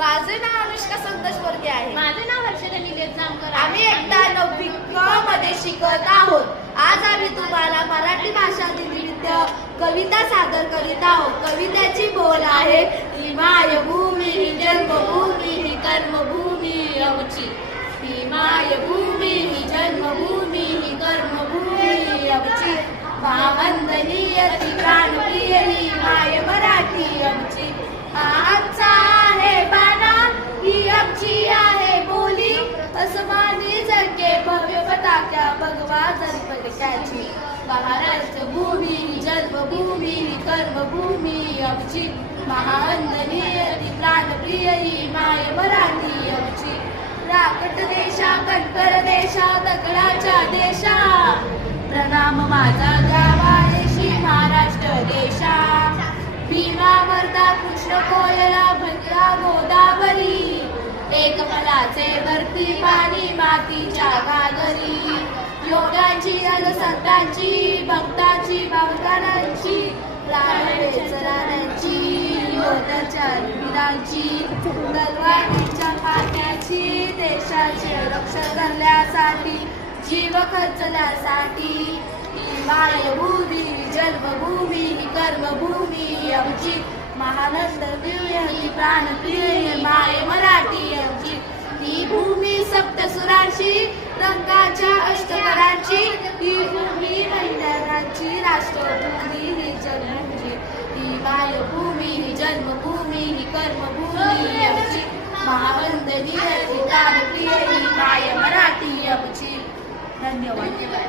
माझे नाव अनुष्का संतोष वर्गे आहे. माझे नाव हर्षदा निलेश जामकर. आम्ही एकदा 9वी क मध्ये शिकत आहोत. आज आम्ही तुम्हाला मराठी भाषा निमित्त कविता सादर करीत आहोत. कवितेची बोल आहे, ही मायभूमी ही जन्मभूमी ही कर्मभूमी आमची. ही मायभूमी ही जन्मभूमी ही कर्मभूमी आमची. भावंदनीय ती प्राणप्रिय ही माय मराठी आमची. आमचा आहे बाणा ही आमची आहे बोली. अस्मानी जगे भव्य पताक्या भगवा जन्मल्याची. महाराष्ट्र भूमी ही जन्मभूमी ही कर्मभूमी आमची. महावंदनीय ती प्राणप्रिय ही माय मराठी आमची. राकट देशा कटकर देशा दगडाच्या देशा. प्रणाम माझा द्यावा देशी महाराष्ट्र देशा. भीमा वर्धा कृष्ण कोयला भद्रा गोदावरी. एक फलाचे भरती पाणी मातीच्या घागरी. योगाची संतांची भक्ताची भावकारांची. राण्यांची योद्धाच्या वीरांची. तलवारीच्या फाट्याची देशाचे रक्षण करण्यासाठी जीव खचण्यासाठी. ही मायभूमी जन्मभूमी ही कर्मभूमी आमची. महानंद दिव्य ही प्राणप्रिय माय मराठी आमची. ही भूमी सप्तसुरांची रंगाच्या अष्टकरांची. ही भूमी मैदानाची राष्ट्रभूमी ही जन्मभूमी. ही मायभूमी ही जन्मभूमी ही कर्मभूमी आमची. महावंदनीय ही प्राणप्रिय ही माय मराठी आमची. धन्यवाद.